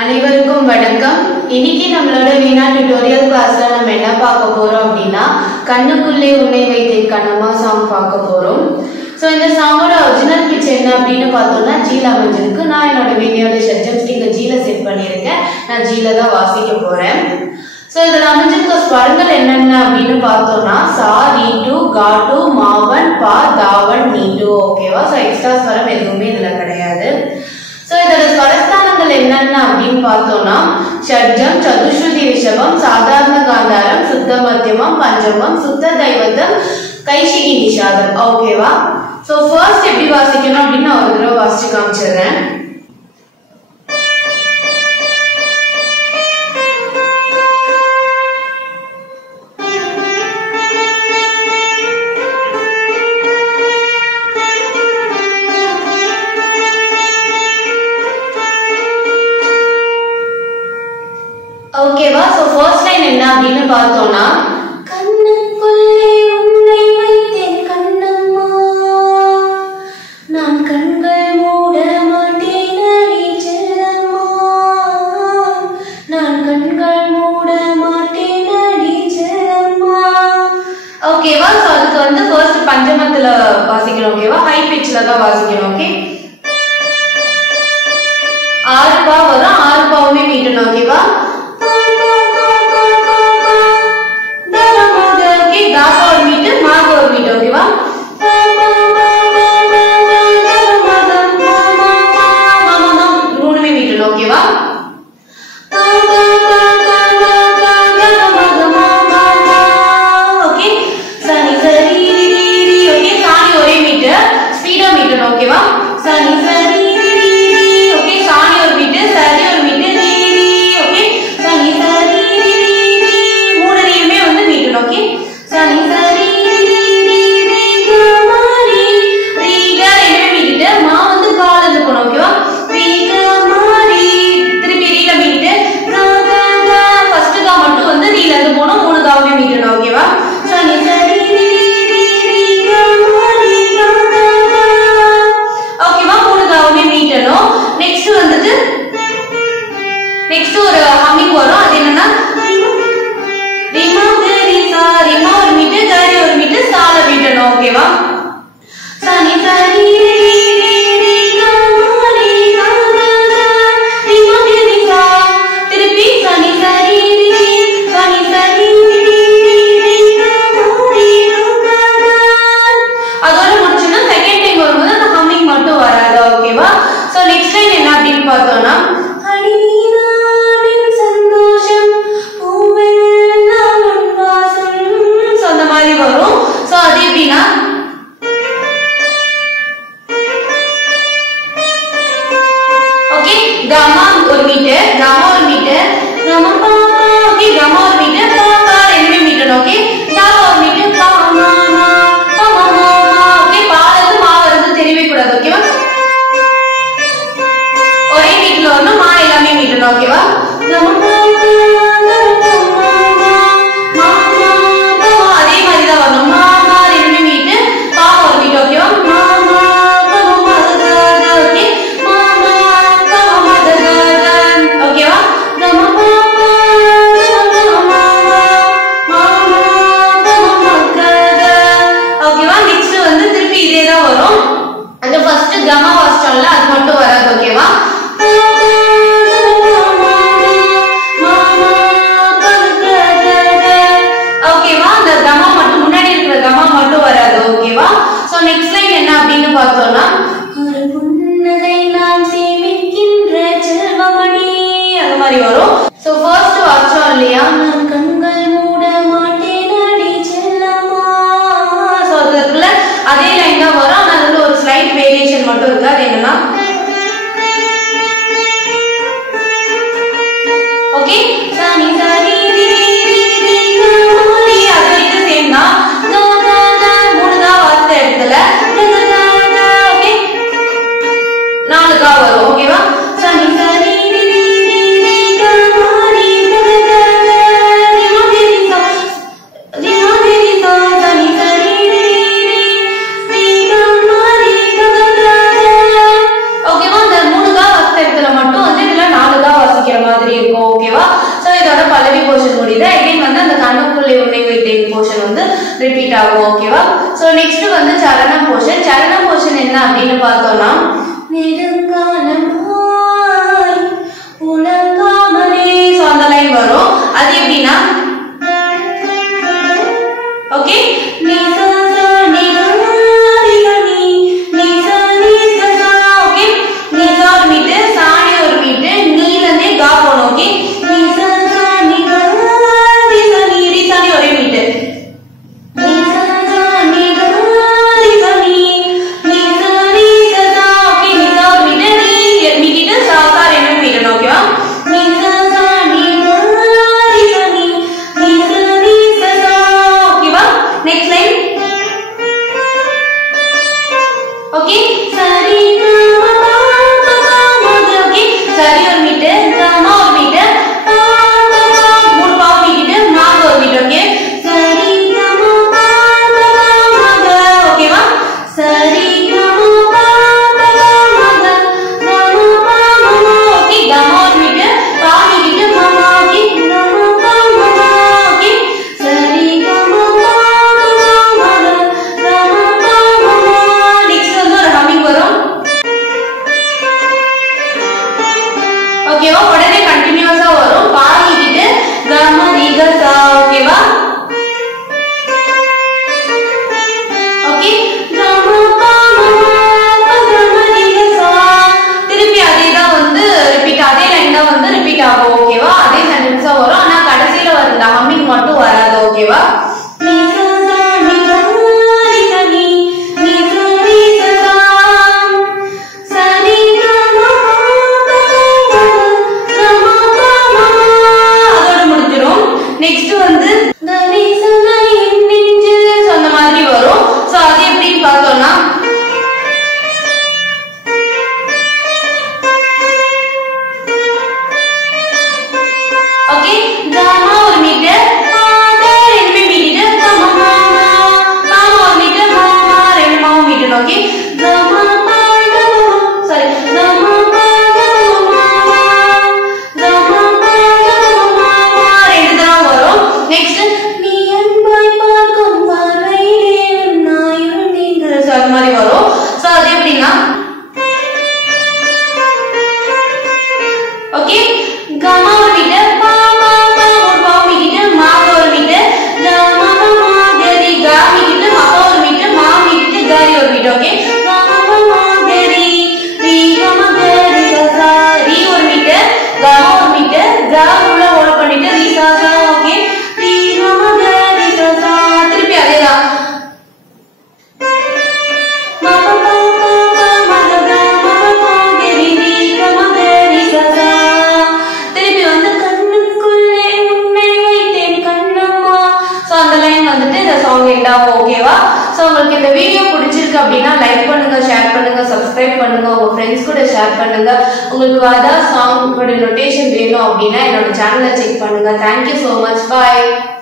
அனைவருக்கும் வணக்கம். இன்னைக்கு நம்மளோட வீணா டியூட்டோரியல் கிளாஸ்ல நம்ம என்ன பார்க்க போறோம் அப்படின்னா கண்ணுக்குள்ளே உன்னை வைத்தேன் கண்ணம்மா சாங் பார்க்க போறோம். ஸோ இந்த சாங்கோட ஒரிஜினல் பிச் என்ன அப்படின்னு பார்த்தோம்னா ஜீல அமைஞ்சிருக்கு. நான் என்னோட வீடியோட ஷட்ஜம் ஸ்டிங்க ஜீல செட் பண்ணியிருக்கேன். நான் ஜீல தான் வாசிக்க போறேன். ஸோ இதில் அமைஞ்சிருக்க ஸ்வரங்கள் என்னென்ன அப்படின்னு பார்த்தோம்னா சா ரீ டு கா டு மாவன் பா தாவன் நீ டு. ஓகேவா? ஸோ எக்ஸ்ட்ரா ஸ்வரம் எதுவுமே இதில் கிடையாது. ஸோ இதோட ஸ்வரஸ்தானங்கள் என்னென்ன அப்படின்னு பார்த்தோம்னா ஷட்ஜம், சதுஸ்ருதி ரிஷபம், சாதாரண காந்தாரம், சுத்த மத்தியமம், பஞ்சமம், சுத்த தைவதம், கைஷிகி நிஷாதம். ஓகேவா? ஸோ ஃபர்ஸ்ட் எப்படி வாசிக்கணும் அப்படின்னு நான் ஒரு தடவை வாசிச்சு காமிச்சிடுறேன். ஓகேவா? சோ ஃபர்ஸ்ட் லைன் என்ன அப்படின்னு பார்த்தோம்னா கண்ணுக்குள்ளே உன்னை வைத்தேன் கண்ணம்மா, நான் கண்கள் மூட மாட்டேன் அடி செல்லம்மா, நான் கண்கள் மூட மாட்டேன் அடி செல்லம்மா. ஓகேவா? சோ அதுக்கு வந்து ஃபர்ஸ்ட் பஞ்சமத்துல வாசிக்கணும். ஓகேவா? ஹை பிட்ச்ல தான் வாசிக்கணும். ஓகே, 6 பா வரும். 6 பாவுமே மீட்டணும். ஓகேவா? ஓகேவா? மூணுமே மீட்டணும். ஓகேவா? ஓகே, சனி சரி ஓகே, சாணி ஒரே மீட்டர், ஸ்பீடா மீட்டணும். ஓகேவா? சனி சரி ஓகே, சாணி ஒரு மீட்டர், சரி ஒரு மீட்டர், ஓகே, சனி சரி மூணு ரீயுமே வந்து மீட்டணும். ஓகே, சனி சரி நெக்ஸ்ட் ஒரு ஹம்மிங் வரும். அது என்னன்னா ரிமா கரி சா, ரிமா ஒரு மீட்டர், கரி ஒரு மீட்டர், சால மீட்டணும். ஓகேவா? சனி சரி திருப்பி சனி சரி சனி சரி அதோட முடிச்சுன்னா செகண்ட் டைம் வரும்போது அந்த ஹம்மிங் மட்டும் வராது. ஓகேவா? சோ நெக்ஸ்ட் லைன் என்ன அப்படின்னு பார்த்தோம்னா சந்தோஷம் அந்த மாதிரி வரும். சோ அது எப்படின்னா ஓகே, கமா ஒரு மீட்டர், கமா ஒரு மீட்டர், கமா பாப்பா ஓகே, கமா ஒரு மீட்டர், பாப்பா ரெண்டுமே மீட்டர். ஓகே, கமா ஒரு மீட்டர், பாமா பாமா ஓகே, பாலது மா வருது தெரியவே கூடாது. ஓகேவா? ஒரே மீட்டர்ல வரணும். மா எல்லாமே மீட்டர். ஓகேவா? அதே மாதிரிதான் வரணும். மாமா ரெண்டுமே மீட்டர், பாமா ஒரு மீட்டர். ஓகேவா? மாமா ஓகே, மாமா ஓகேவா? ஓகேவா? நெக்ஸ்ட் வந்து திருப்பி இதேதான் வரும். அந்த ஃபர்ஸ்ட் கமா வாசிச்சோம்ல அது மட்டும் வராது. ஓகேவா? ஓகேவா? அந்த கமா மட்டும் முன்னாடி இருக்கிற கமா மட்டும் வராது. ஓகேவா? சோ நெக்ஸ்ட் லைன் என்ன அப்படின்னு பார்த்தோம்னா ஒரு புன்னகை நாம் சேமிக்கின்ற செல்வமணி அந்த மாதிரி வரும். சோ ஃபர்ஸ்ட் வாசிச்சோம் இல்லையா, நான் கண்கள் மூட மாட்டேன் அடி செல்லம்மா. சோ அதுக்குள்ள அதே லைன் தான் வரும். ஆனா அதுல ஒரு ஸ்லைட் வேரியேஷன் மட்டும் இருக்கு. அது என்னன்னா ஓகே, சனி சரி அது சேம் தான். மூணு தான் வாசித்த இடத்துல ஓகே 4 கா வரும். ஓகேவா? சனி சரி ஆகும். ஓகேவா? சோ நெக்ஸ்ட் வந்து சரணம் போர்ஷன் என்ன அப்படின்னு பார்த்தோம்னா நெடுங்காலமாய் உலகாமலே சோ அந்த லைன் வரும். அது எப்படின்னா ஓகே உடனே கண்டினியூஸா வரும். பாடிக்கிட்டு கம ரிக சா. ஓகேவா? ஓகே கம ப கம ரிக சா. திருப்பி அதே தான் வந்து ரிப்பீட், அதே லைன் தான் வந்து ரிப்பீட் ஆகும். ஓகேவா? அதே சென்டென்ஸா வரும். ஆனா கடைசில வர ஹம்மிங் மட்டும் வராது. ஓகேவா? நெக்ஸ்ட் வந்து அந்த மாதிரி வரும். சோ அது எப்படின்னு பார்த்தோம்னா ஓகே கமா ஒரு மீட்டர் ரெண்டு மீட்டர் கமா ஒரு மீட்டர் மாமா ரெண்டு மாமா metre. Okay comma sorry comma next நீ அன்பாய் பார்க்கும் பார்வையிலே நாயுள் நீங்க அது மாதிரி வரும். சோ அது எப்படின்னா ஓகே கமா ஒரு மீட்டர் பா பா பா ஒரு பா மீட்டர் மா ஒரு மீட்டர் கமா மா கரி கா மீட்டர் மா ஒரு மீட்டர் மா மீட்டர் கரி ஒரு மீட்டர். ஓகே கமா மா கரி ரி கமா கரி சா ரி ஒரு மீட்டர் கமா ஒரு மீட்டர் கா உள்ள ஓட பண்ணிட்டு ரி சா சா. ஓகே திருப்பி அதேதான் திருப்பி வந்து கண்ணுக்குள்ளே உன்னை வைத்தேன் கண்ணம்மா. சோ அந்த லைன் வந்துட்டு இந்த சாங் எண்ட் ஆகும். ஓகேவா? சோ உங்களுக்கு இந்த வீடியோ பிடிச்சிருக்கு அப்படின்னா லைக் பண்ணுங்க, ஷேர் பண்ணுங்க, சப்ஸ்கிரைப் பண்ணுங்க, உங்க ஃப்ரெண்ட்ஸ் கூட ஷேர் பண்ணுங்க. உங்களுக்கு அதான் சாங் நோட்டேஷன் வேணும் அப்படின்னா என்னோட சேனலை செக் பண்ணுங்க. Thank you so much. Bye.